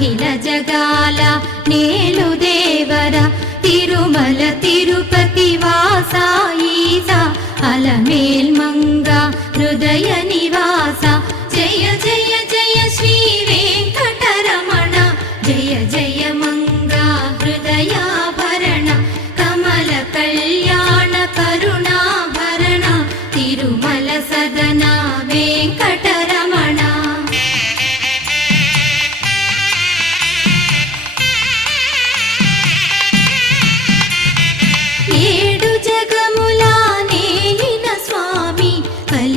అఖిల జగాల నేలు దేవర తిరుమల తిరుపతి వాస ఈసా అలమేల్ మంగ హృదయ నివాస జయ జయ జయ శ్రీ వెంకటరమణ జయ జయ మంగ హృదయాభరణ కమల కళ్యాణ కరుణాభరణ తిరుమల సదన వెంకట